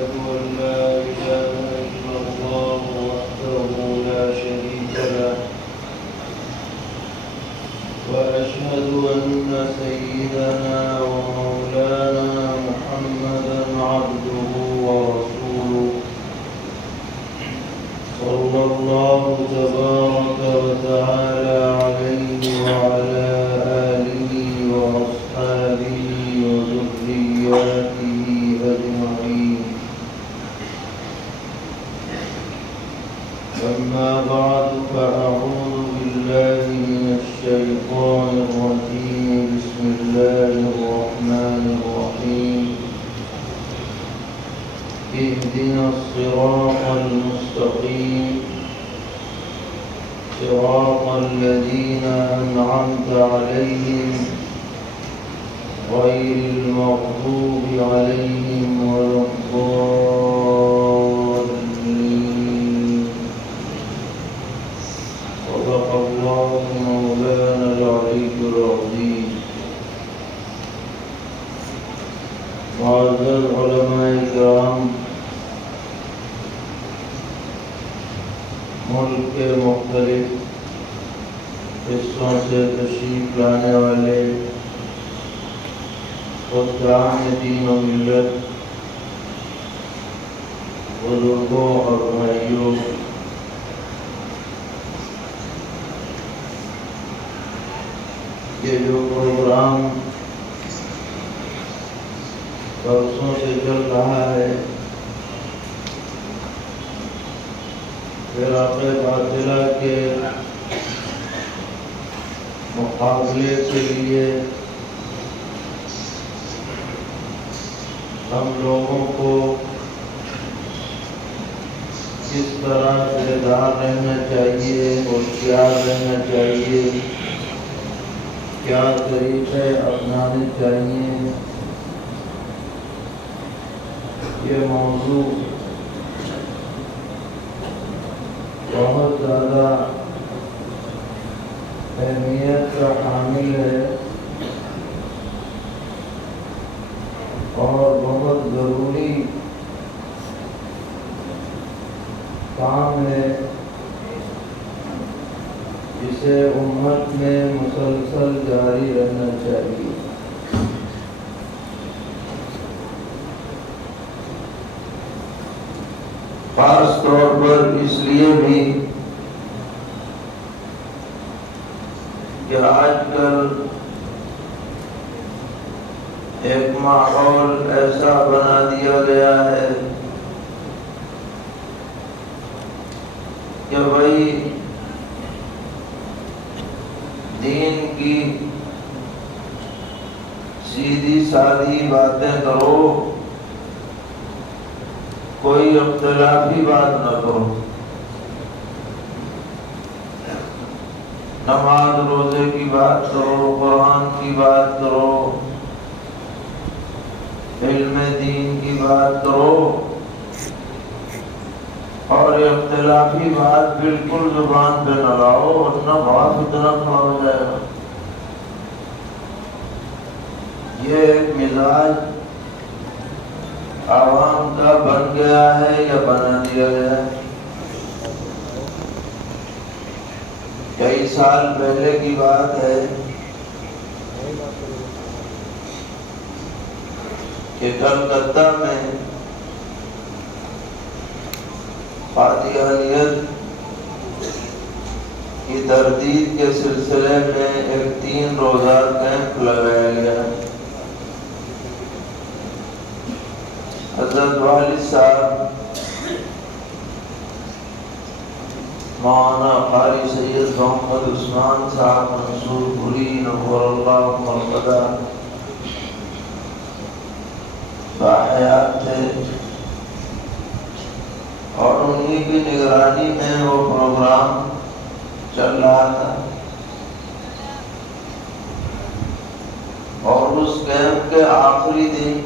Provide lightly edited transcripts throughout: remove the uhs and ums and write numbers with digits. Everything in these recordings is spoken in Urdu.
وأشهد أن لا إله إلا الله وحده لا شريك له وأشهد أن سيدنا ومولانا محمدا عبده ورسوله صلى الله تبارك وتعالى عليه وعلى آله وأصحابه وذرياته أجمعين. أما بعد فأعوذ بالله من الشيطان الرجيم. بسم الله الرحمن الرحيم. اهدنا الصراط المستقيم صراط الذين أنعمت عليهم غير المغضوب عليهم ولا الضالين. صدق الله مولانا العلي العظيم. معزز علماء کرام، ملک کے مختلف حصوں سے تشریف لانے والے خدام دین و ملت، بزرگوں اور بھائیوں، یہ جو پروگرام برسوں سے چل رہا ہے، فراق باطلہ کے مقابلے کے لیے ہم لوگوں کو کس طرح بیدار رہنا چاہیے، ہوشیار رہنا چاہیے، کیا طریقے اپنانے چاہیے، یہ موضوع بہت زیادہ اہمیت کا حامل ہے اور بہت ضروری کام ہے جسے امت میں مسلسل جاری رہنا چاہیے۔ خاص طور پر اس لیے بھی کہ آج کل ایک ماحول ایسا بنا دیا گیا ہے کہ بھائی دین کی سیدھی سادھی باتیں کرو، کوئی اختلافی بات نہ کرو، نماز روزے کی بات کرو، قرآن کی بات کرو، علم دین کی بات کرو، اور اختلافی بات بالکل زبان پہ نہ لاؤ ورنہ بڑا فتنہ کھڑا ہو جائے گا۔ یہ ایک مزاج عوام کا بن گیا ہے یا بنا دیا گیا ہے۔ کئی سال پہلے کی بات ہے کہ کلکتہ میں قادیانیت کی تردید کے سلسلے میں ایک 3 روزہ کیمپ لگایا گیا۔ حضرت والد صاحب مولانا قاری سید محمد عثمان صاحب منصور پوری نور اللہ مرتضی باحیات تھے اور انہی کی نگرانی میں وہ پروگرام چل رہا تھا، اور اس کیمپ کے آخری دن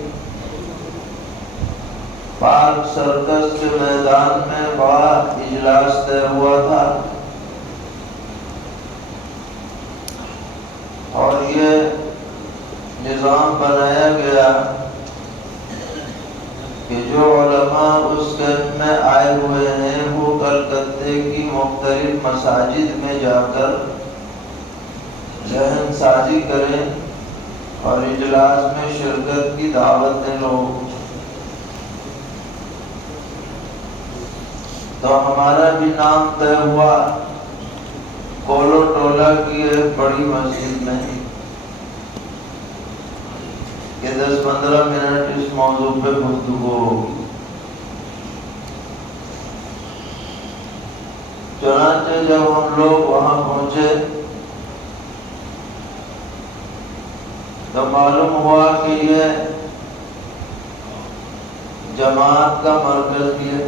پارک سرکس کے میدان میں بڑا اجلاس طے ہوا تھا، اور یہ نظام بنایا گیا کہ جو علماء اس کیمپ میں آئے ہوئے ہیں وہ کلکتے کی مختلف مساجد میں جا کر ذہن سازی کریں اور اجلاس میں شرکت کی دعوت دیں لوگ. تو ہمارا بھی نام طے ہوا کولو ٹولہ کی ایک بڑی مسجد میں کہ 10-15 منٹ اس موضوع پہ گفتگو ہوگی. چنانچہ جب ہم لوگ وہاں پہنچے تو معلوم ہوا کہ یہ جماعت کا مرکز بھی ہے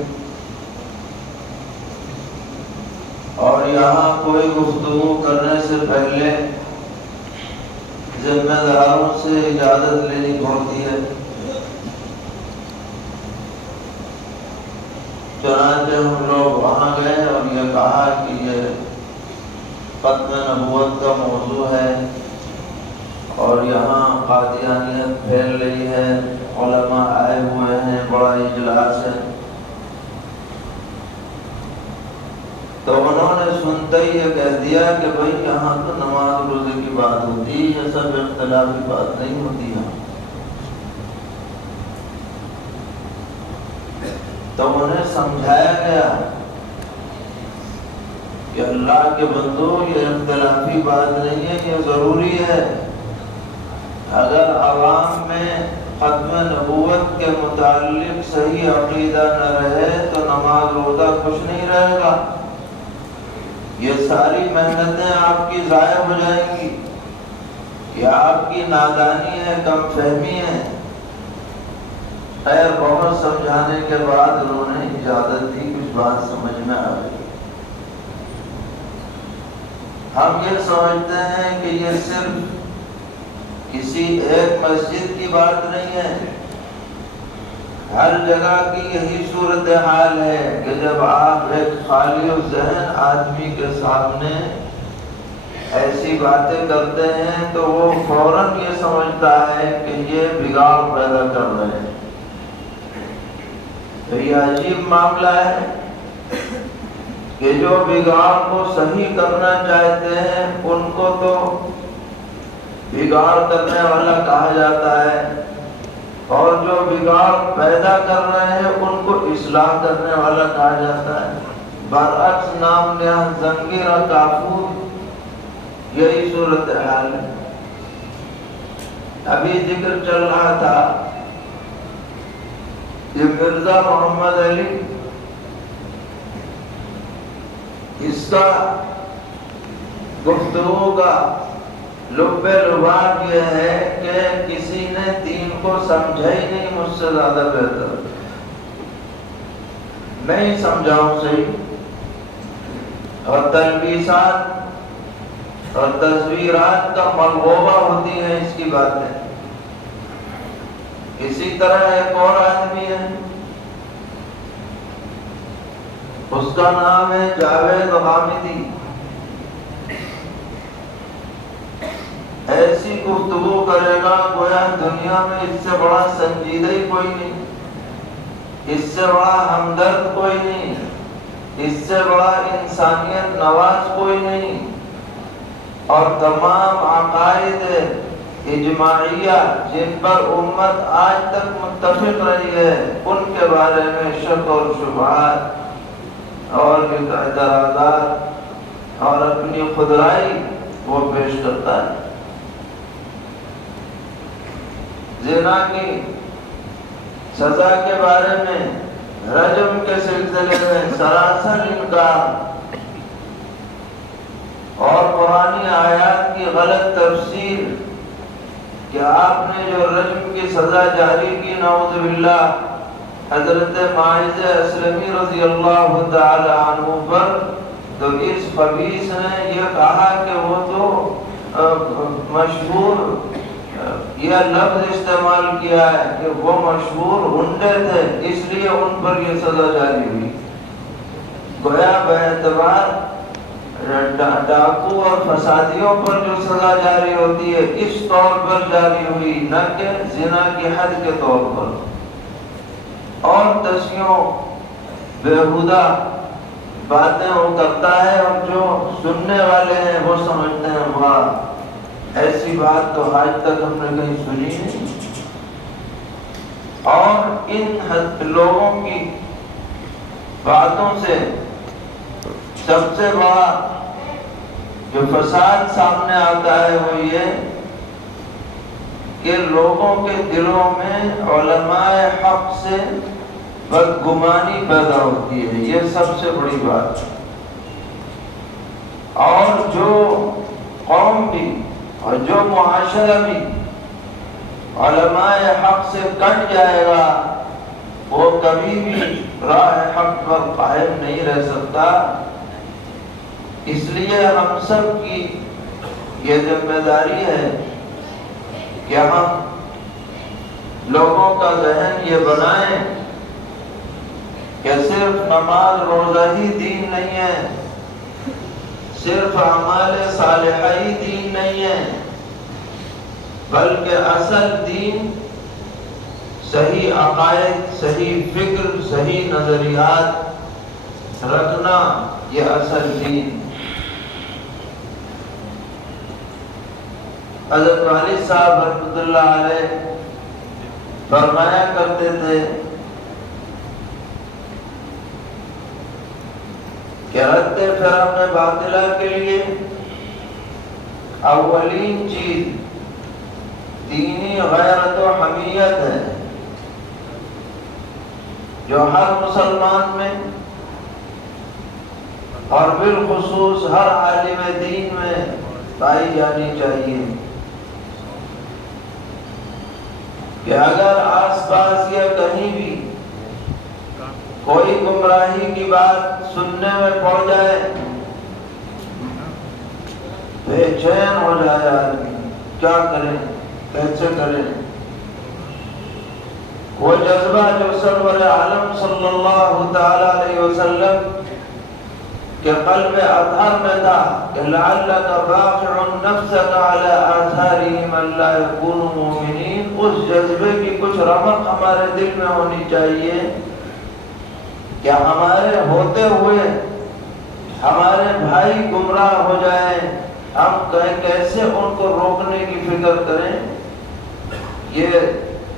اور یہاں کوئی گفتگو کرنے سے پہلے ذمہ داروں سے اجازت لینی پڑتی ہے. چنانچہ ہم لوگ وہاں گئے اور یہ کہا کہ یہ ختم نبوت کا موضوع ہے اور یہاں قادیانیت پھیل رہی ہے، علماء آئے ہوئے ہیں، بڑا اجلاس ہے. تو انہوں نے سنتے ہی یہ کہہ دیا کہ بھئی یہاں تو نماز روزے کی بات ہوتی ہے، یہ سب اختلافی بات نہیں ہوتی ہے. تو انہیں سمجھایا گیا کہ اللہ کے بندو یہ اختلافی بات نہیں ہے، یہ ضروری ہے. اگر عوام میں ختم نبوت کے متعلق صحیح عقیدہ نہ رہے تو نماز روزہ کچھ نہیں رہے گا. یہ ساری محنتیں آپ کی ضائع ہو جائیں گی. یہ آپ کی نادانی ہے، کم فہمی ہے. خیر بہت سمجھانے کے بعد انہوں نے اجازت دی، کچھ بات سمجھ میں آ گئی. ہم یہ سمجھتے ہیں کہ یہ صرف کسی ایک مسجد کی بات نہیں ہے، ہر جگہ کی یہی صورتحال ہے کہ جب آپ ایک خالی ذہن آدمی کے سامنے ایسی باتیں کرتے ہیں تو وہ فوراً یہ سمجھتا ہے کہ یہ بگاڑ پیدا کر رہے ہیں. تو یہ عجیب معاملہ ہے کہ جو بگاڑ کو صحیح کرنا چاہتے ہیں ان کو تو بگاڑ کرنے والا کہا جاتا ہے اور جو بگاڑ پیدا کر رہے ہیں ان کو اصلاح کرنے والا کہا جاتا ہے. برعکس نام نہاد زنگیر اور کافور یہی صورتحال ہے. ابھی ذکر چل رہا تھا کہ مرزا محمد علی، اس کا گفتگو کا لب لباب یہ ہے کہ کسی نے دین کو سمجھا ہی نہیں مجھ سے زیادہ بہتر. میں ہی سمجھاؤں صحیح. اور تلبیسات اور تصویرات کا ملغوبہ ہوتی ہیں اس کی باتیں. اسی طرح ایک اور آدمی ہے، اس کا نام ہے جاوید حامدی. ایسی گفتگو کرے گا گویا دنیا میں اس سے بڑا سنجیدہ ہی کوئی نہیں، اس سے بڑا ہمدرد کوئی نہیں، اس سے بڑا انسانیت نواز کوئی نہیں. اور تمام عقائد اجماعیہ جن پر امت آج تک متفق رہی ہے ان کے بارے میں شک اور شبہات اور اعتراضات اور اپنی خودرائی وہ پیش کرتا ہے. زنا کی سزا کے بارے میں رجم کے سلسلے میں سراسر انکار اور پرانی آیات کی غلط تفسیر کہ آپ نے جو رجم کی سزا جاری کی نعوذ باللہ حضرت ماعز اسلمی رضی اللہ تعالی عنہ پر، تو اس خبیث نے یہ کہا کہ وہ تو مشہور یہ لفظ استعمال کیا ہے کہ وہ مشہور ہنڈے تھے اس لیے ان پر یہ سزا جاری ہوئی. گویا باعتبار ڈاکو اور فسادیوں پر جو سزا جاری ہوتی ہے اس طور پر جاری ہوئی، نہ کہ زنا کی حد کے طور پر. دسیوں بےہودہ باتیں وہ کرتا ہے، اور جو سننے والے ہیں وہ سمجھتے ہیں واہ ایسی بات تو آج تک ہم نے کہیں سنی نہیں۔ اور ان لوگوں کی باتوں سے سب سے بڑا جو فساد سامنے آتا ہے وہ یہ کہ لوگوں کے دلوں میں علماء حق سے بدگمانی پیدا ہوتی ہے، یہ سب سے بڑی بات ہے۔ اور جو قوم بھی اور جو معاشرہ بھی علماء حق سے کٹ جائے گا وہ کبھی بھی راہ حق پر قائم نہیں رہ سکتا۔ اس لیے ہم سب کی یہ ذمہ داری ہے کہ ہم لوگوں کا ذہن یہ بنائیں کہ صرف نماز روزہ ہی دین نہیں ہے، صرف اعمال صالحہ ہی دین نہیں ہے، بلکہ اصل دین صحیح عقائد، صحیح فکر، صحیح نظریات رکھنا یہ اصل دین۔ حضرت والد صاحب رحمۃ اللہ علیہ فرمایا کرتے تھے کہ رد فرم باطلہ کے لیے اولین چیز دینی غیرت و حمیت ہے، جو ہر مسلمان میں اور بالخصوص ہر عالم دین میں پائی جانی چاہیے، کہ اگر آس پاس یا کہیں بھی کوئی گمراہی کی بات سننے میں پڑ جائے بے چین ہو جائے آدمی، کیا کریں کیسے کریں۔ وہ جذبہ جو سرور عالم صلی اللہ تعالی علیہ وسلم کے قلب اطہر میں تھا کہ لعلک باخع نفسک علی آثارہم الا یکونوا مؤمنین، اس جذبے کی کچھ رمق ہمارے دل میں ہونی چاہیے کہ ہمارے ہوتے ہوئے ہمارے بھائی گمراہ ہو جائیں، ہم کیسے ان کو روکنے کی فکر کریں، یہ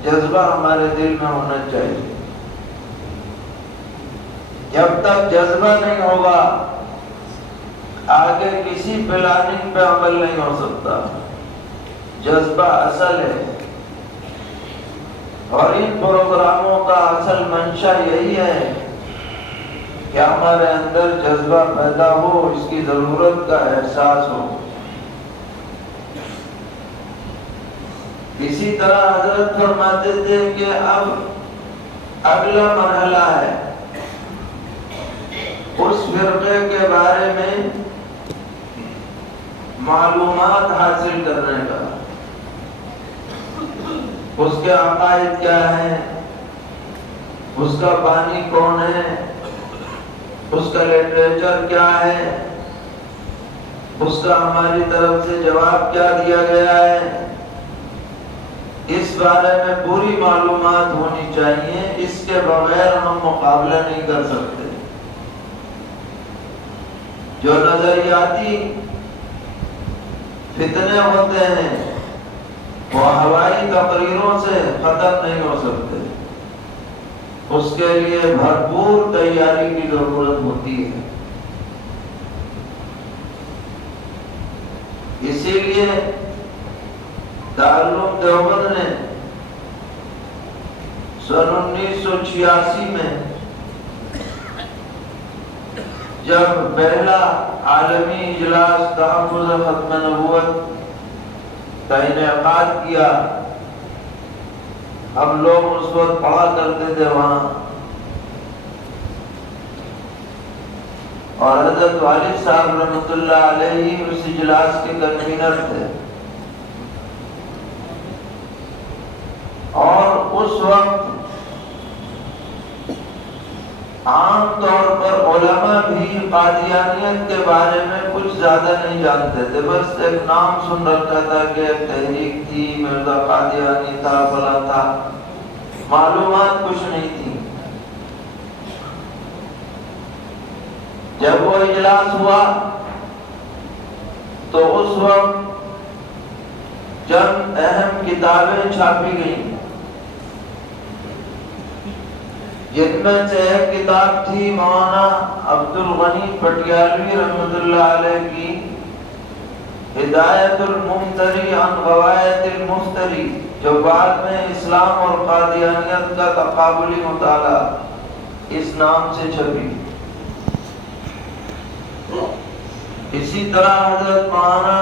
جذبہ ہمارے دل میں ہونا چاہیے۔ جب تک جذبہ نہیں ہوگا آگے کسی پلاننگ پہ عمل نہیں ہو سکتا۔ جذبہ اصل ہے، اور ان پروگراموں کا اصل منشا یہی ہے کہ ہمارے اندر جذبہ پیدا ہو، اس کی ضرورت کا احساس ہو۔ اسی طرح حضرت فرماتے تھے کہ اب اگلا مرحلہ ہے اس فرقے کے بارے میں معلومات حاصل کرنے کا، اس کے عقائد کیا ہیں، اس کا بانی کون ہے، اس کا لٹریچر کیا ہے، اس کا ہماری طرف سے جواب کیا دیا گیا ہے، اس بارے میں پوری معلومات ہونی چاہیے۔ اس کے بغیر ہم مقابلہ نہیں کر سکتے۔ جو نظریاتی فتنے ہوتے ہیں وہ ہوائی تقریروں سے ختم نہیں ہو سکتے، اس کے لیے بھرپور تیاری کی ضرورت ہوتی ہے۔ اسی لیے دارالعلوم دیوبند نے سن 1986 میں جب پہلا عالمی اجلاس تحفظ ختم نبوت کا انعقاد کیا، ہم لوگ اس وقت پڑھا کرتے تھے وہاں، اور حضرت والد صاحب رحمۃ اللہ علیہ اس اجلاس کے کنوینر تھے، اور اس وقت عام طور پر علماء بھی قادیانیت کے بارے میں کچھ زیادہ نہیں جانتے تھے، بس ایک نام سن رکھا تھا کہ ایک تحریک تھی، مرزا قادیانی تھا، فلاں تھا، معلومات کچھ نہیں تھی۔ جب وہ اجلاس ہوا تو اس وقت چند اہم کتابیں چھاپی گئیں، جن میں سے ایک کتاب تھی مولانا عبد الغنی پٹیالوی رحمۃ اللہ علیہ کی ہدایت الممتری عن غوایت المفتری، جو بعد میں اسلام اور قادیانیت کا تقابلی مطالعہ اس نام سے چھپی۔ اسی طرح حضرت مولانا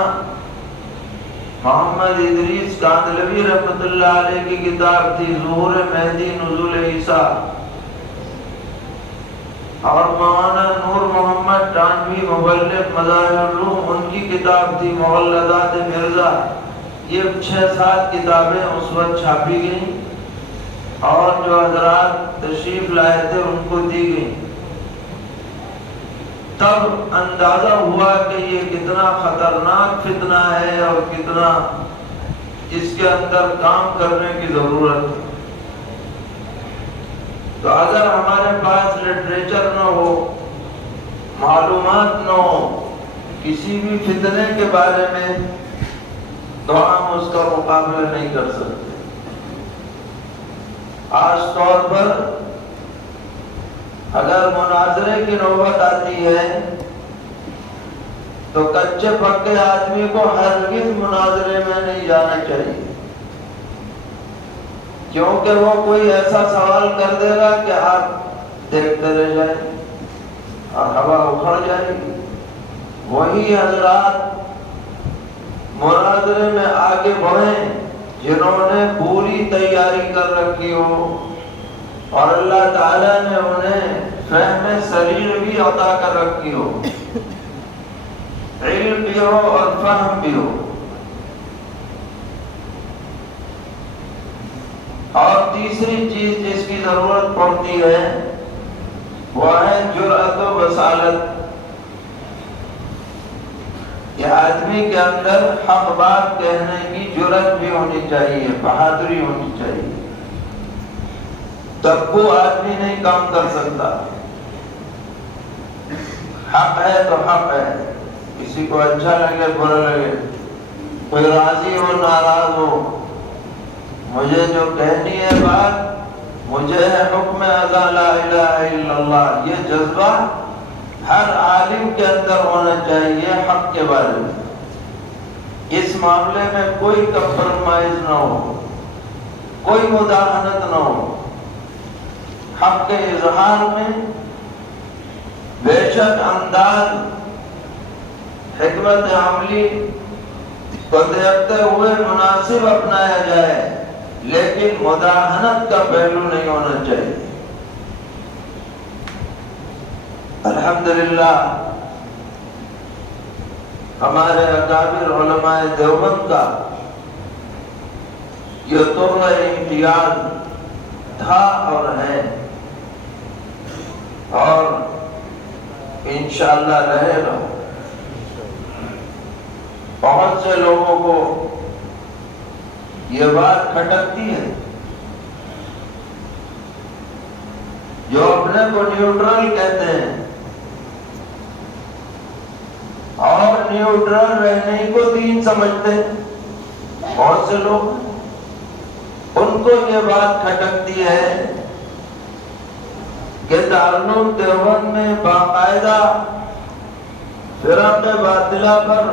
محمد ادریس کاندھلوی رحمۃ اللہ علیہ کی کتاب تھی ظہور مہدی نزول عیسیٰ، اور مولانا نور محمد ٹانوی مبلغ مظاہر الروح، ان کی کتاب تھی مولدات مرزا۔ یہ 6-7 کتابیں اس وقت چھاپی گئیں اور جو حضرات تشریف لائے تھے ان کو دی گئیں۔ تب اندازہ ہوا کہ یہ کتنا خطرناک فتنہ ہے اور کتنا اس کے اندر کام کرنے کی ضرورت ہے۔ تو اگر ہمارے پاس لٹریچر نہ ہو، معلومات نہ ہو کسی بھی فتنے کے بارے میں، تو ہم اس کا مقابلہ نہیں کر سکتے۔ خاص طور پر اگر مناظرے کی نوبت آتی ہے تو کچے پکے آدمی کو ہرگز مناظرے میں نہیں جانا چاہیے، کیونکہ وہ کوئی ایسا سوال کر دے گا کہ آپ دیکھتے رہ جائیں اور ہوا اکھڑ جائے گی۔ وہی حضرات مناظرے میں آگے بڑھیں جنہوں نے پوری تیاری کر رکھی ہو اور اللہ تعالیٰ نے انہیں فہم سلیم بھی عطا کر رکھی ہو، علم بھی ہو اور فہم بھی ہو۔ اور تیسری چیز جس کی ضرورت پڑتی ہے وہ ہے جرأت و بصالت۔ یہ آدمی کے اندر حق بات کہنے کی جرأت بھی ہونی چاہیے، بہادری ہونی چاہیے۔ تب وہ آدمی نہیں کام کر سکتا۔ حق ہے تو حق ہے، کسی کو اچھا لگے برا لگے، کوئی راضی ہو ناراض ہو، مجھے جو کہنی ہے بات، مجھے ہے حکم اذا لا الہ الا اللہ، یہ جذبہ ہر عالم کے اندر ہونا چاہیے حق کے بارے میں۔ اس معاملے میں کوئی کمپرومائز نہ ہو، کوئی مداہنت نہ ہو۔ حق کے اظہار میں بے شک انداز، حکمت عملی کو دیکھتے ہوئے مناسب اپنایا جائے، لیکن مداہنت کا پہلو نہیں ہونا چاہیے۔ الحمدللہ ہمارے اکابر علماء دیوبند کا یہ طرح امتیاز تھا اور ہے، اور انشاءاللہ رہے گا۔ بہت سے لوگوں کو یہ بات کھٹکتی ہے جو اپنے کو نیوٹرل کہتے ہیں اور نیوٹرل رہنے کو دین سمجھتے ہیں۔ بہت سے لوگ ان کو یہ بات کھٹکتی ہے کہ دارالعلوم دیوبند میں باقاعدہ فرق باطلہ پر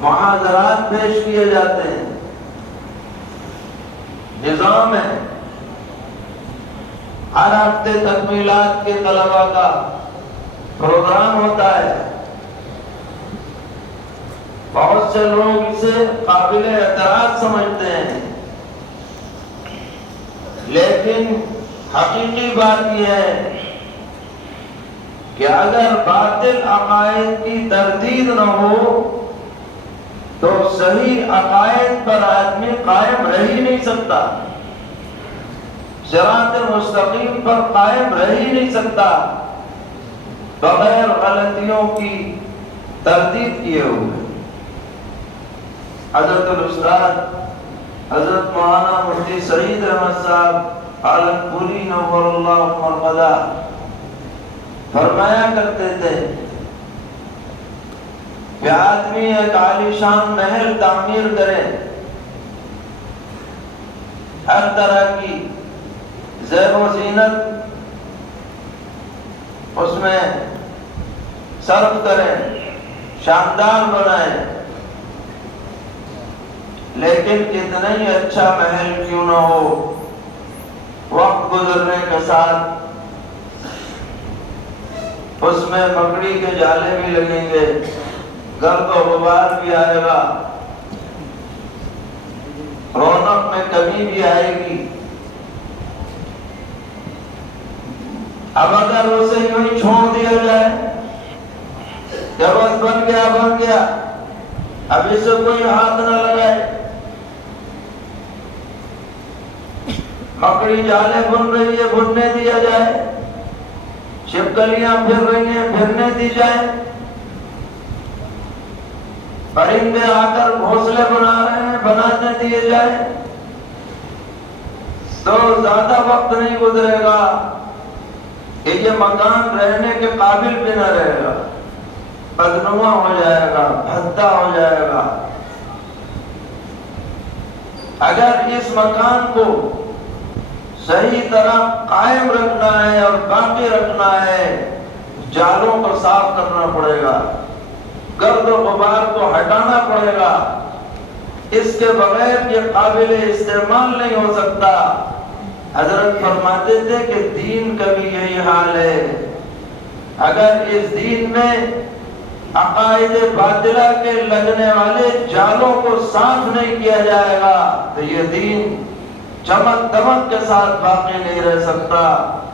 محاضرات پیش کیے جاتے ہیں، نظام ہے، ہر ہفتے تکمیلات کے طلباء کا پروگرام ہوتا ہے۔ بہت سے لوگ اسے قابل اعتراض سمجھتے ہیں، لیکن حقیقی بات یہ ہے کہ اگر باطل عقائد کی تردید نہ ہو تو صحیح عقائد پر آدمی قائم رہ ہی نہیں سکتا، صراط مستقیم پر قائم رہ ہی نہیں سکتا بغیر غلطیوں کی تردید کیے ہوئے۔ حضرت الاستاذ حضرت مولانا مفتی سعید احمد صاحب عالم پوری نور اللہ مرقدہ فرمایا کرتے تھے کہ آدمی ایک عالیشان محل تعمیر کرے، ہر طرح کی زیب و زینت اس میں صرف کریں، شاندار بنائیں، لیکن کتنا ہی اچھا محل کیوں نہ ہو، وقت گزرنے کے ساتھ اس میں مکڑی کے جالے بھی لگیں گے، گرد و غبار بھی آئے گا، رونق میں کمی بھی آئے گی۔ اب اگر اسے یوں ہی چھوڑ دیا جائے کہ بس بن گیا، اب اسے کوئی ہاتھ نہ لگائے، مکڑی جالے بن رہی ہے بننے دیا جائے، چھپکلیاں پھر رہی ہیں پھرنے دی جائیں، پرندے آ کر گھونسلے بنا رہے ہیں بنانے دیے جائیں، تو زیادہ وقت نہیں گزرے گا کہ یہ مکان رہنے کے قابل بھی نہ رہے گا، بدنما ہو جائے گا، بھدا ہو جائے گا۔ اگر اس مکان کو صحیح طرح قائم رکھنا ہے اور باقی رکھنا ہے، جالوں کو صاف کرنا پڑے گا، گرد و غبار کو ہٹانا پڑے گا، اس کے بغیر یہ قابل استعمال نہیں ہو سکتا۔ حضرت فرماتے تھے کہ دین کا بھی یہی حال ہے، اگر اس دین میں عقائد باطلہ کے لگنے والے جالوں کو صاف نہیں کیا جائے گا تو یہ دین چمک دمک کے ساتھ باقی نہیں رہ سکتا۔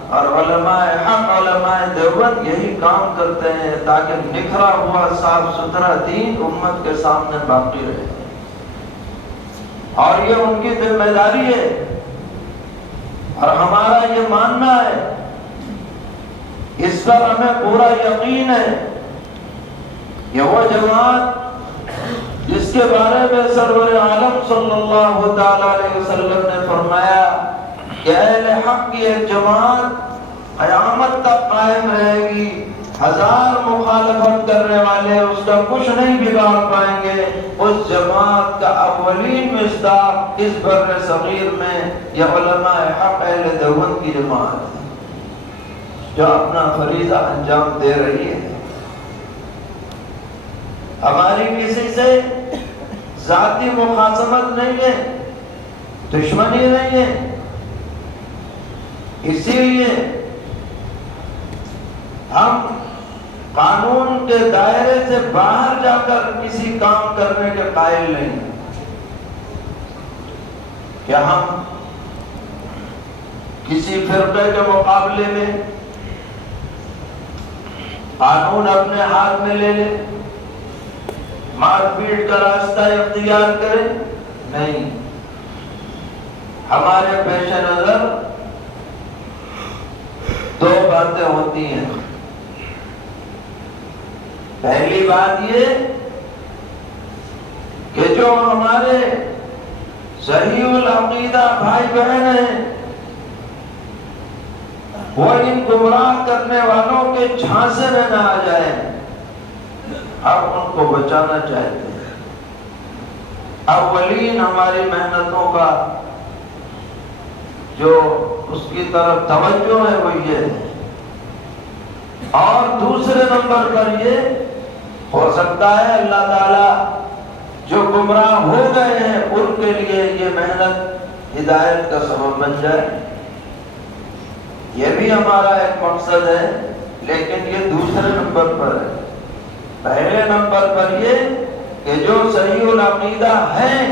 اور علماء حق، علماء دیوبند یہی کام کرتے ہیں تاکہ نکھرا ہوا صاف ستھرا دین امت کے سامنے باقی رہے، اور یہ ان کی ذمہ داری ہے، اور ہمارا یہ ماننا ہے، اس پر ہمیں پورا یقین ہے کہ وہ جماعت جس کے بارے میں سرور عالم صلی اللہ تعالی علیہ وسلم نے فرمایا کہ اہل حق کی ایک جماعت قیامت تک قائم رہے گی، ہزار مخالفت کرنے والے اس کا کچھ نہیں بگاڑ پائیں گے، اس جماعت کا اولین مصداق اس بر صغیر میں یہ علماء حق اہل دیوبند کی جماعت ہے جو اپنا فریضہ انجام دے رہی ہے۔ ہماری کسی سے ذاتی مخاصمت نہیں ہے، دشمنی نہیں ہے، اسی لیے ہم قانون کے دائرے سے باہر جا کر کسی کام کرنے کے قائل نہیں کہ ہم کسی فرقے کے مقابلے میں قانون اپنے ہاتھ میں لے لیں، مار پیٹ کا راستہ اختیار کریں، نہیں۔ ہمارے پیش نظر دو باتیں ہوتی ہیں۔ پہلی بات یہ کہ جو ہمارے صحیح العقیدہ بھائی بہن ہیں وہ ان گمراہ کرنے والوں کے جھانسے میں نہ آ جائیں، ہم ان کو بچانا چاہتے ہیں۔ اولین ہماری محنتوں کا جو اس کی طرف توجہ ہے وہ یہ ہے، اور دوسرے نمبر پر یہ ہو سکتا ہے اللہ تعالیٰ جو گمراہ ہو گئے ہیں ان کے لیے یہ محنت ہدایت کا سبب بن جائے، یہ بھی ہمارا ایک مقصد ہے، لیکن یہ دوسرے نمبر پر ہے۔ پہلے نمبر پر یہ کہ جو صحیح العقیدہ ہیں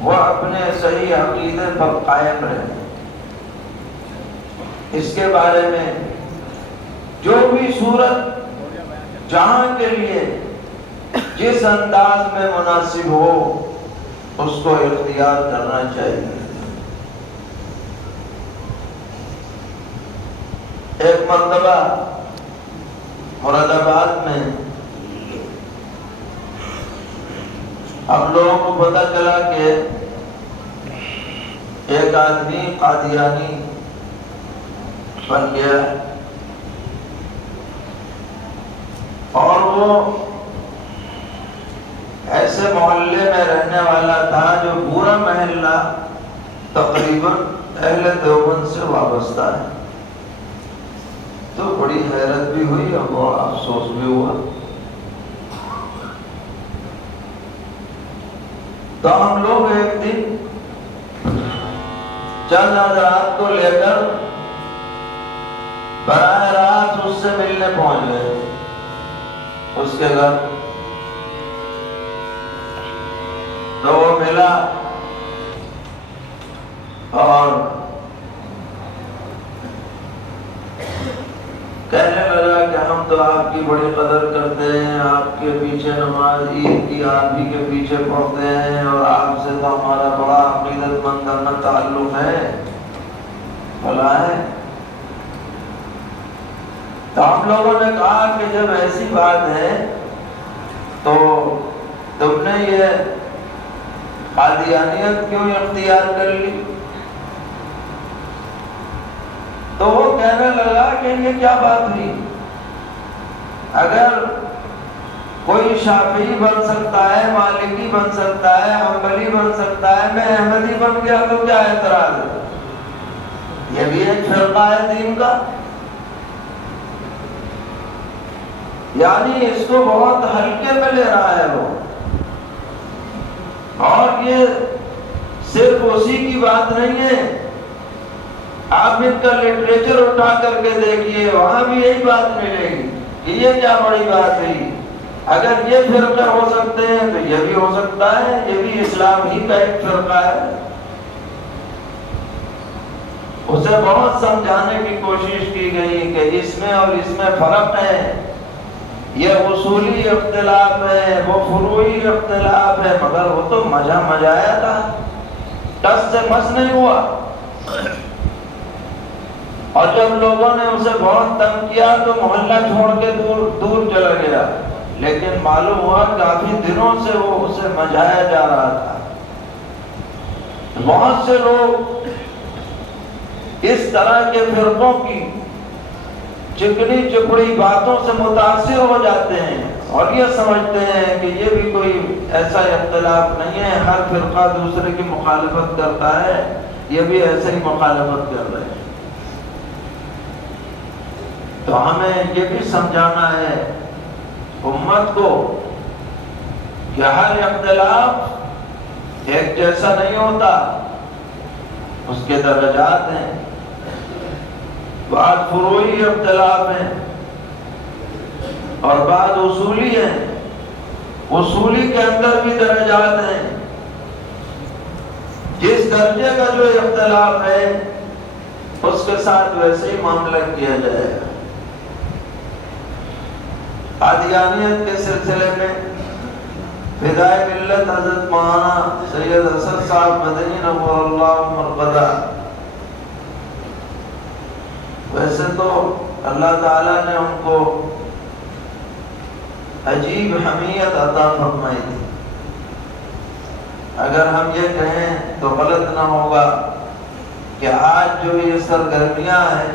وہ اپنے صحیح عقیدے پر قائم رہیں، اس کے بارے میں جو بھی صورت جہاں کے لیے جس انداز میں مناسب ہو اس کو اختیار کرنا چاہیے۔ ایک مرتبہ مراد آباد میں ہم لوگوں کو پتہ چلا کہ ایک آدمی قادیانی بن گیا، اور وہ ایسے محلے میں رہنے والا تھا جو پورا محلہ تقریباً اہل دیوبند سے وابستہ ہے. تو بڑی حیرت بھی ہوئی اور بڑا افسوس بھی ہوا. تو ہم لوگ ایک دن چند حضرات کو لے کر براہ راست اس سے ملنے پہنچ گئے اس کے گھر. تو وہ ملا اور کہنے لگا کہ ہم تو آپ کی بڑی قدر کرتے ہیں, آپ کے پیچھے نماز عید کی آپ ہی کے پیچھے پڑھتے ہیں, اور آپ سے تو ہمارا بڑا عقیدت مندانہ تعلق ہے, بھلا ہے. تو ہم لوگوں نے کہا کہ جب ایسی بات ہے تو تم نے یہ قادیانیت کیوں اختیار کر لی؟ تو وہ کہنے لگا کہ یہ کیا بات ہوئی, اگر کوئی شافعی بن سکتا ہے, مالکی بن سکتا ہے, حنبلی بن سکتا ہے, میں احمدی بن گیا تو کیا اعتراض ہے؟ یہ بھی ایک فرقہ ہے دین کا. یعنی اس کو بہت ہلکے میں لے رہا ہے وہ. اور یہ صرف اسی کی بات نہیں ہے, آپ ان کا لٹریچر اٹھا کر کے دیکھیے, وہاں بھی یہی بات ملے گی کہ یہ کیا بڑی بات ہے, اگر یہ فرقے ہو سکتے ہیں تو یہ بھی ہو سکتا ہے, یہ بھی اسلام ہی کا ایک فرقہ ہے. اسے بہت سمجھانے کی کوشش کی گئی کہ اس میں اور اس میں فرق ہے, یہ اصولی اختلاف ہے, وہ فروعی اختلاف ہے, مگر وہ تو مزایا تھا, ٹس سے مس نہیں ہوا. اور جب لوگوں نے اسے بہت تنگ کیا تو محلہ چھوڑ کے دور چلا گیا, لیکن معلوم ہوا کافی دنوں سے وہ اسے مزایا جا رہا تھا. بہت سے لوگ اس طرح کے فرقوں کی چکنی چپڑی باتوں سے متاثر ہو جاتے ہیں اور یہ سمجھتے ہیں کہ یہ بھی کوئی ایسا اختلاف نہیں ہے, ہر فرقہ دوسرے کی مخالفت کرتا ہے, یہ بھی ایسے ہی مخالفت کر رہے ہیں. تو ہمیں یہ بھی سمجھانا ہے امت کو کہ ہر اختلاف ایک جیسا نہیں ہوتا, اس کے درجات ہیں. بعض فروعی اختلاف ہیں اور بعض اصولی ہیں, اصولی کے اندر بھی درجات ہیں. جس درجے کا جو اختلاف ہے اس کے ساتھ ویسے ہی معاملہ کیا جائے گا. قادیانیت کے سلسلے میں فدائے ملت حضرت مولانا سید حسن صاحب مدنی نور اللہ مرقدہ, ویسے تو اللہ تعالیٰ نے ان کو عجیب حمیت عطا فرمائی تھی. اگر ہم یہ کہیں تو غلط نہ ہوگا کہ آج جو یہ سرگرمیاں ہیں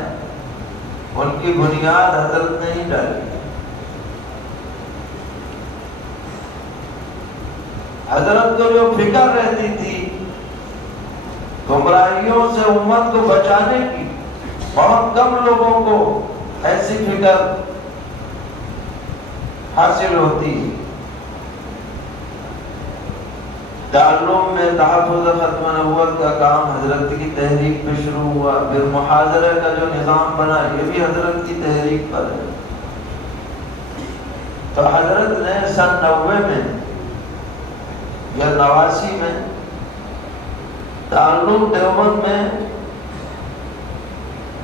ان کی بنیاد حضرت نے ہی ڈالی. حضرت کو جو فکر رہتی تھی گمراہیوں سے امت کو بچانے کی, بہت کم لوگوں کو ایسی فکر حاصل ہوتی. تعلم میں تحفظ ختم نبوت کا کام حضرت کی تحریک پہ شروع ہوا, پھر محاضرے کا جو نظام بنا یہ بھی حضرت کی تحریک پر ہے. تو حضرت نے سن 90 میں یا 89 میں تعلم دیوبند میں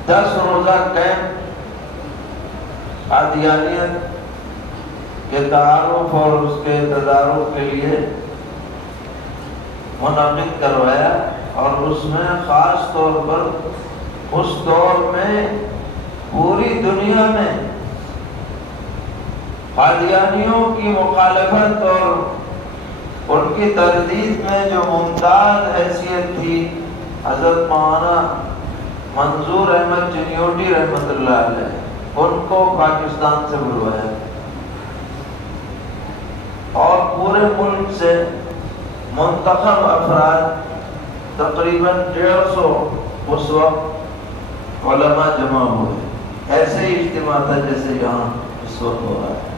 10 روزہ کیمپ قادیانیت کے تعارف اور اس کے تدارک کے لیے منعقد کروایا, اور اس میں خاص طور پر اس دور میں پوری دنیا میں قادیانیوں کی مخالفت اور ان کی تردید میں جو ممتاز حیثیت تھی, حضرت مولانا منظور احمد چنیوٹی رحمۃ اللہ علیہ, ان کو پاکستان سے بلوایا. پورے ملک سے منتخب افراد تقریباً 150 اس وقت علماء جمع ہوئے. ایسے ہی اجتماع تھا جیسے یہاں اس وقت ہو رہا ہے.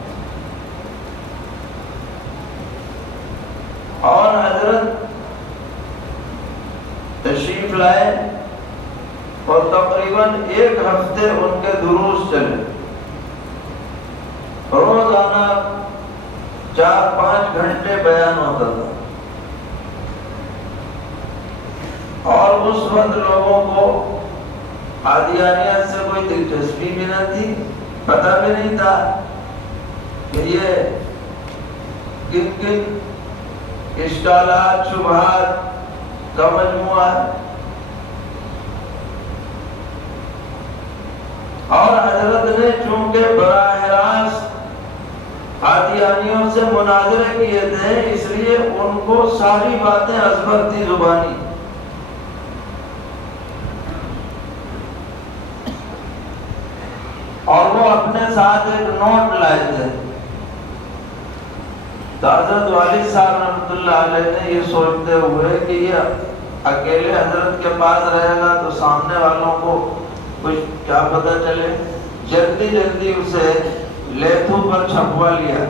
اور حضرت تشریف لائے اور تقریباً 1 ہفتے ان کے دروس چلے. روزانہ 4-5 گھنٹے بیان ہوتا تھا. اور اس وقت لوگوں کو قادیانیت سے کوئی دلچسپی بھی نہ تھی، پتہ بھی نہیں تھا کہ یہ کن کن اشکالات شبہات کا مجموعہ ہے. اور حضرت نے چونکہ براہ راست قادیانیوں سے مناظرے کیے تھے، اس لیے ان کو ساری باتیں ازبر تھی زبانی. اور وہ اپنے ساتھ ایک نوٹ لائے تھے. تو حضرت والد صاحب رحمۃ اللہ علیہ نے یہ سوچتے ہوئے کہ یہ اکیلے حضرت کے پاس رہے گا تو سامنے والوں کو کچھ کیا پتہ چلے، جلدی جلدی اسے لیتھو پر چھپوا لیا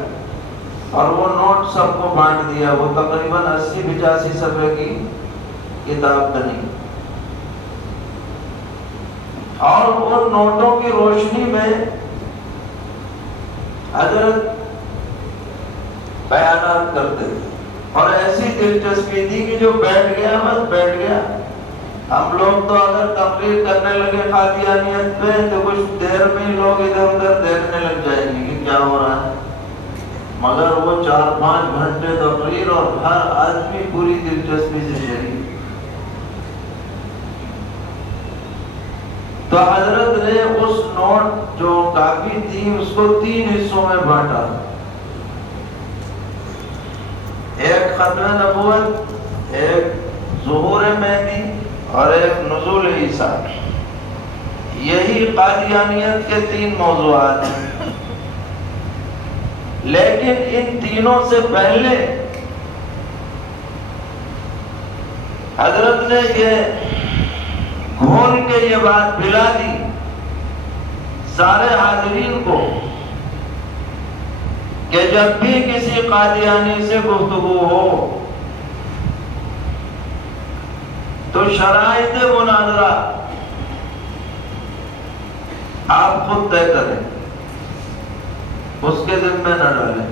اور وہ نوٹ سب کو بانٹ دیا. وہ تقریباً 80-85 صفحے کی کتاب بنی. اور ان نوٹوں کی روشنی میں حضرت بیانات کرتے تھے. اور ایسی دلچسپی تھی کہ جو بیٹھ گیا بس بیٹھ گیا. ہم لوگ تو اگر تقریر کرنے لگے قادیانیت پہ تو کچھ دیر میں لوگ ادھر ادھر دیکھنے لگ جائیں گے کہ کیا ہو رہا ہے. مگر وہ 4-5 گھنٹے تقریر اور ہر آدمی پوری دلچسپی سے شریک. تو حضرت نے اس نوٹ جو کاپی تھی اس کو 3 حصوں میں بانٹا. ایک ختم نبوت، ایک ظہور مہدی اور ایک نزول عیسیٰ. یہی قادیانیت کے 3 موضوعات ہیں. لیکن ان تینوں سے پہلے حضرت نے یہ گھول کے یہ بات پلا دی سارے حاضرین کو کہ جب بھی کسی قادیانی سے گفتگو ہو تو شرائط مناظرہ آپ خود طے کریں، اس کے ذمہ نہ ڈالیں.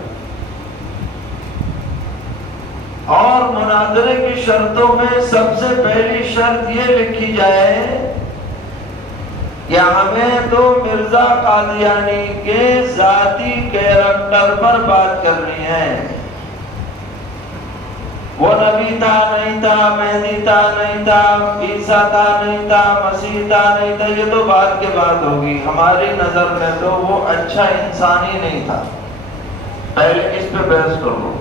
اور مناظرے کی شرطوں میں سب سے پہلی شرط یہ لکھی جائے کہ ہمیں تو مرزا قادیانی کے ذاتی کیریکٹر پر بات کرنی ہے. وہ نبی تھا نہیں تھا، مہدی تھا نہیں تھا، عیسیٰ تھا نہیں تھا، مسیح تھا نہیں تھا، یہ تو بات کے بات ہوگی. ہماری نظر میں تو وہ اچھا انسان ہی نہیں تھا. پہلے اس پہ بحث کرو.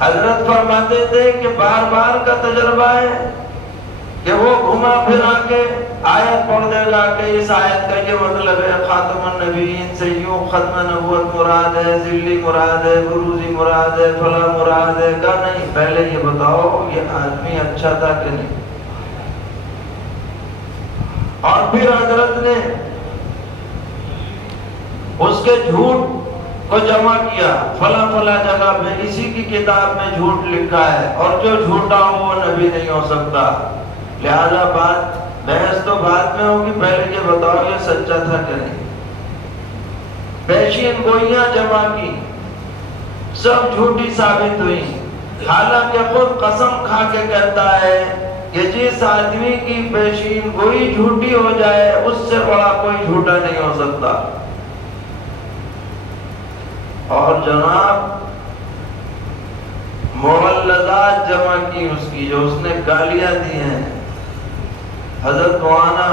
حضرت فرماتے تھے کہ بار بار کا تجربہ ہے کہ وہ گھما پھرا کے آیت پڑھ دے گا کہ اس آیت کا یہ مطلب ہے خاتم النبیین سے یوں ختم نبوت مراد ہے، ذلی مراد ہے، بروزی مراد ہے، فلاں مراد ہے. کہ نہیں، پہلے یہ بتاؤ یہ آدمی اچھا تھا کہ نہیں. اور پھر حضرت نے اس کے جھوٹ کو جمع کیا. فلاں فلاں جگہ پہ اسی کی کتاب میں جھوٹ لکھا ہے اور جو جھوٹا ہو وہ نبی نہیں ہو سکتا. لہذا بحث تو بعد میں ہوگی، پہلے یہ بتاؤ یہ سچا تھا کہ نہیں. پیشین گوئیاں جمع کی، سب جھوٹی ثابت ہوئی. حالانکہ خود قسم کھا کے کہتا ہے کہ جس آدمی کی پیشین گوئی جھوٹی ہو جائے اس سے بڑا کوئی جھوٹا نہیں ہو سکتا. اور جناب مغلظات جمع کی اس کی، جو اس نے گالیاں دی ہیں. حضرت مولانا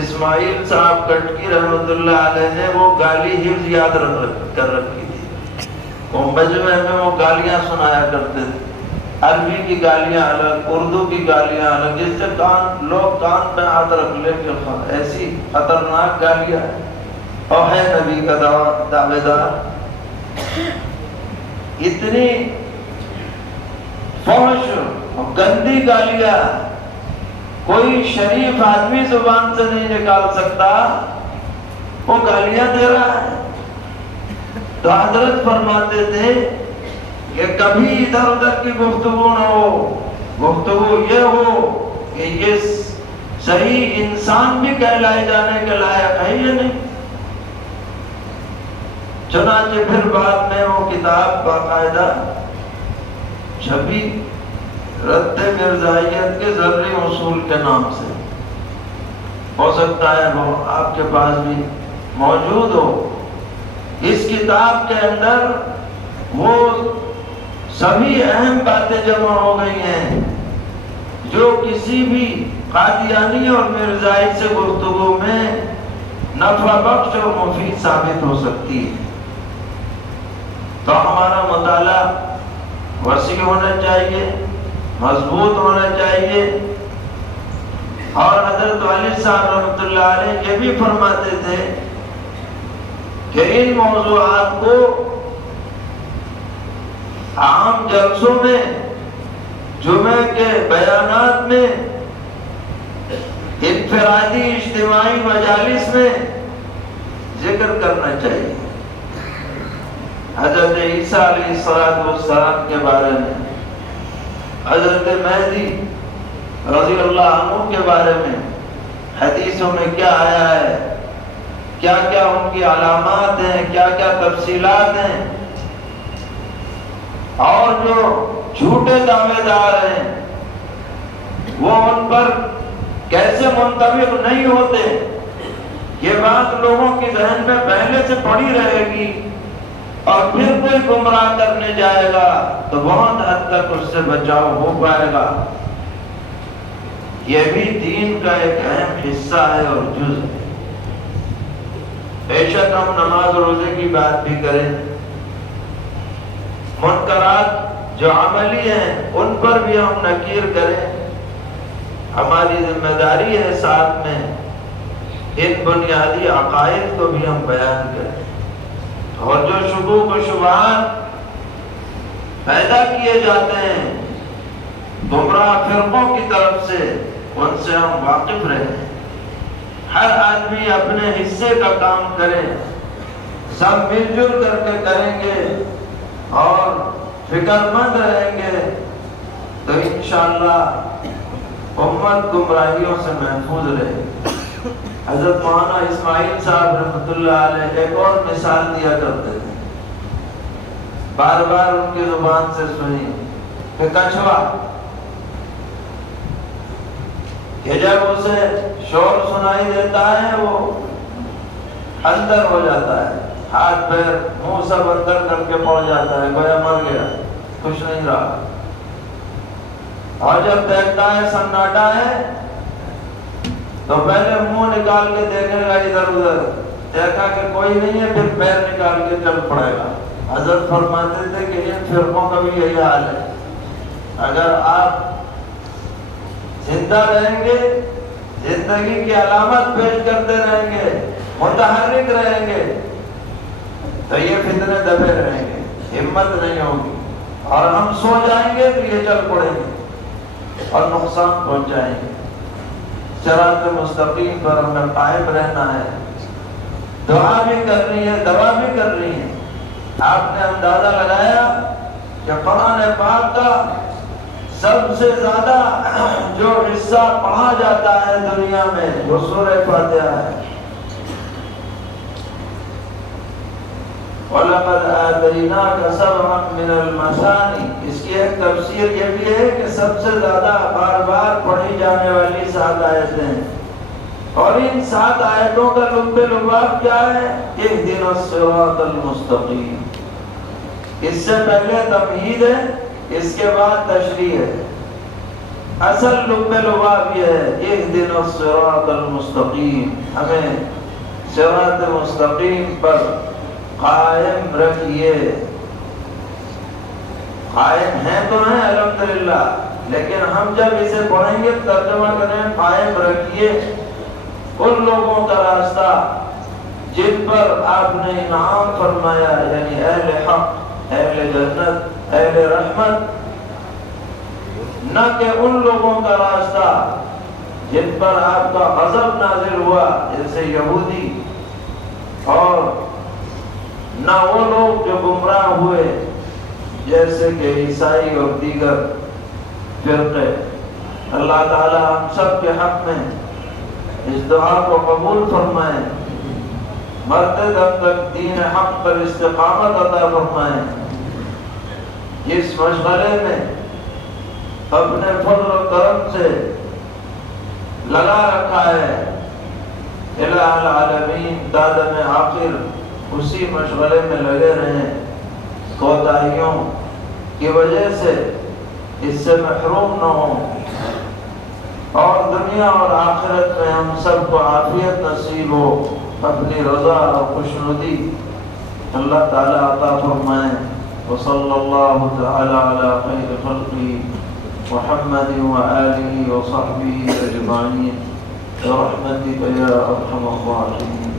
اسماعیل صاحب کٹکی رحمۃ اللہ علیہ نے وہ گالی حفظ یاد کر رکھی تھی. وہ مجمع میں وہ گالیاں سنایا کرتے تھے. عربی کی گالیاں الگ، اردو کی گالیاں الگ، جس سے لوگ کان پہ ہاتھ رکھ لے کہ ایسی خطرناک گالیاں اور ہے نبی کا دعوے دار. اتنی فحش اور گندی گالیاں کوئی شریف آدمی زبان سے نہیں نکال سکتا، وہ گالیاں دے رہا ہے۔ تو حضرت فرماتے تھے کہ کبھی ادھر ادھر کی گفتگو نہ ہو، گفتگو یہ ہو کہ یہ صحیح انسان بھی کہلائے جانے کے لائق ہے یا نہیں۔ چنانچہ پھر بعد میں وہ کتاب باقاعدہ چھپی رد مرزائیت کے ذرّی اصول کے نام سے، ہو سکتا ہے وہ آپ کے پاس بھی موجود ہو۔ اس کتاب کے اندر وہ سبھی اہم باتیں جمع ہو گئی ہیں جو کسی بھی قادیانی اور مرزائی سے گفتگو میں نفع بخش اور مفید ثابت ہو سکتی ہے۔ تو ہمارا مطالعہ وسیع ہونا چاہیے، مضبوط ہونا چاہیے۔ اور حضرت والد صاحب رحمۃ اللہ علیہ یہ بھی فرماتے تھے کہ ان موضوعات کو عام جلسوں میں، جمعے کے بیانات میں، انفرادی اجتماعی مجالس میں ذکر کرنا چاہیے۔ حضرت عیسیٰ علیہ السلام کے بارے میں، حضرت مہدی رضی اللہ عنہ کے بارے میں حدیثوں میں کیا آیا ہے، کیا کیا ان کی علامات ہیں، کیا کیا تفصیلات ہیں، اور جو جھوٹے دعوے دار ہیں وہ ان پر کیسے منطبق نہیں ہوتے، یہ بات لوگوں کے ذہن میں پہلے سے پڑی رہے گی، اور پھر کوئی گمراہ کرنے جائے گا تو بہت حد تک اس سے بچاؤ ہو پائے گا۔ یہ بھی دین کا ایک اہم حصہ ہے اور جز ہے۔ بے شک ہم نماز روزے کی بات بھی کریں، منکرات جو عملی ہیں ان پر بھی ہم نکیر کریں، ہماری ذمہ داری ہے ساتھ میں ان بنیادی عقائد کو بھی ہم بیان کریں، اور جو شکوک و شبہات پیدا کیے جاتے ہیں گمراہ فرقوں کی طرف سے، ان سے ہم واقف رہیں۔ ہر آدمی اپنے حصے کا کام کرے، سب مل جل کر کے کریں گے اور فکر مند رہیں گے تو انشاءاللہ امت گمراہیوں سے محفوظ رہے۔ حضرت مولانا اسماعیل صاحب رحمۃ اللہ علیہ ایک اور مثال دیا کرتے تھے، بار بار ان کی زبان سے سنی کہ کچھوا کہ جب اسے شور سنائی دیتا ہے وہ اندر ہو جاتا ہے، ہاتھ پیر منہ سب اندر کر کے پڑ جاتا ہے، گویا مر گیا، کچھ نہیں رہا۔ اور جب دیکھتا ہے سناٹا ہے تو پہلے منہ نکال کے دیکھے گا ادھر ادھر، دیکھا کہ کوئی نہیں ہے پھر پیر نکال کے چل پڑے گا۔ حضرت فرماتے تھے کہ ان فرقوں کا بھی یہی حال ہے، اگر آپ زندہ رہیں گے، زندگی کی علامت پیش کرتے رہیں گے، متحرک رہیں گے تو یہ فتنے دبے رہیں گے، ہمت نہیں ہوگی، اور ہم سو جائیں گے تو یہ چل پڑیں گے اور نقصان پہنچائیں گے۔ صراط مستقیم پر ہمیں قائم رہنا ہے، دعا بھی کرنی ہے، دوا بھی کرنی ہے۔ آپ نے اندازہ لگایا کہ قرآن پاک کا سب سے زیادہ جو حصہ پڑھا جاتا ہے دنیا میں وہ سورہ فاتحہ ہے۔ وَلَقَدْ آتَيْنَاكَ سَبْعًا مِنَ الْمَثَانِي، اس کی ایک تفسیر یہ بھی ہے کہ سب سے زیادہ بار بار پڑھی جانے والی 7 آیتیں ہیں، اور ان 7 آیتوں کا لب لباب کیا ہے؟ اهْدِنَا الصِّرَاطَ الْمُسْتَقِيمَ۔ اس سے پہلے تمہید ہے، اس کے بعد تشریح ہے۔ اصل لب لباب یہ ہے اهْدِنَا الصِّرَاطَ الْمُسْتَقِيمَ، ہمیں صراط مستقیم پر قائم رکھیے۔ قائم ہیں تو ہیں الحمدللہ، لیکن ہم جب اسے پڑھیں گے ترجمہ کریں قائم رکھیے ان لوگوں کا راستہ جن پر آپ نے انعام فرمایا، یعنی اہل حق، اہل جنت، اہل رحمت، نہ کہ ان لوگوں کا راستہ جن پر آپ کا غضب نازل ہوا جیسے یہودی، اور نہ وہ لوگ جو گمراہ ہوئے جیسے کہ عیسائی اور دیگر فرقے۔ اللہ تعالی ہم سب کے حق میں اس دعا کو قبول فرمائیں، مرتے دم تک دین حق پر استقامت عطا فرمائیں۔ جس مشغلے میں اپنے فضل و کرم سے لگا رکھا ہے الہ العالمین، دادم آخر اسی مشغلے میں لگے رہیں، کوتاہیوں کی وجہ سے اس سے محروم نہ ہوں، اور دنیا اور آخرت میں ہم سب کو عافیت نصیب ہو، اپنی رضا اور خوشنودی اللہ تعالی عطا فرمائیں۔ وصلی اللہ تعالی علی خیر خلقہ محمد وآلہ وصحبہ اجمعین برحمتک یا ارحم الراحمین۔